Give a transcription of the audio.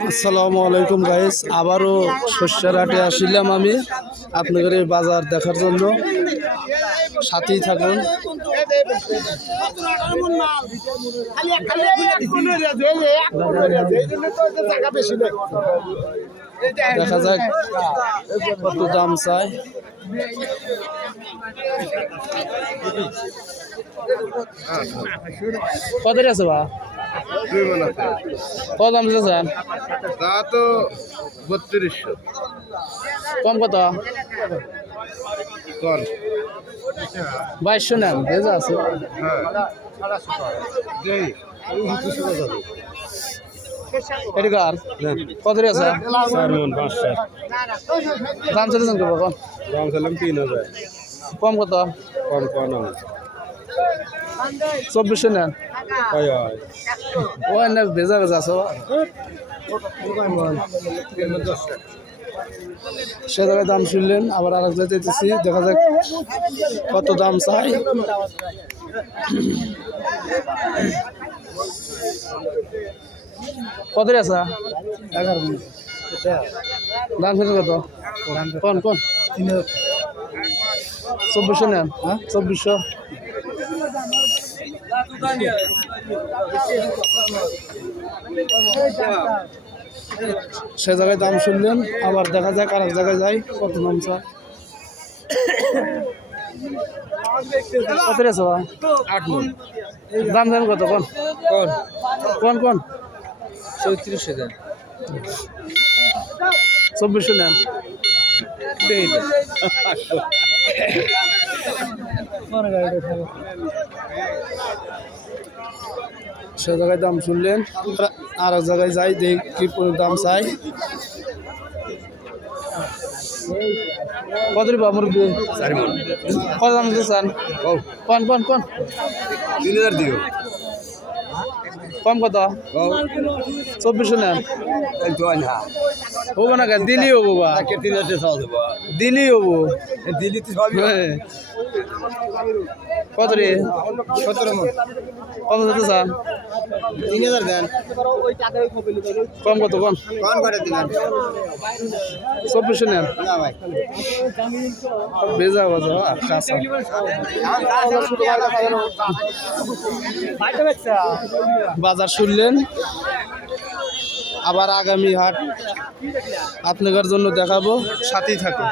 আসসালামু আলাইকুম গাইস, আবারও শস্যের হাটে আসিলাম আমি আপনাদের এই বাজার দেখার জন্য। সাথেই থাকুন। দেখা যাক কত দাম চাই। কত আছে বা কত দাম চাচ্ছেন? তা তো 3200 কম কত? কন 2200 নেন, ভেজা আছে। এদিকার কত আছে? দাম চলেছেন কত? কম দাম চাইলাম 3000 কম কত? কম কম 2400 নেন। ও না ভেজা ভেজা আছে। সে জায়গায় দাম শুনলেন, আবার আর এক জায়গায় যেতেছি, দেখা যাক কত দাম চাই। কত আছে? 11 দাম শুনছেন কত? কোন কোন 2400 নেন। হ্যাঁ 2400। সে জায়গায় দাম শুনলেন, আবার দেখা যাক আর এক জায়গায় যাই কত দাম চায়। কত আছে ভাই? 8 মণ। দাম দেন কত? কোন কোন কোন কোন 3400 দেন। 2400 নেন। সে জায়গায় দাম শুনলেন, আর এক জায়গায় যাই দেখি কি দাম চাই। কত রিবা মুরব্বী? 4 মণ। কত দাম দিচ্ছেন? কোন কোন কোন 3000 দিও। কম কত? 2400 নেন। হবো না, দিলি হবো বা দিলি হবো। কত রে? 17 মণ। কত দিতে চান? 3000 দেন। কম কত? কম কোন করে দিবেন? 2400 নেন। না ভাই ভেজা বাজা কাঁচা। বাজার শুনলেন, আবার আগামী হাট আপনাদের জন্য দেখাবো, সাথেই থাকুন।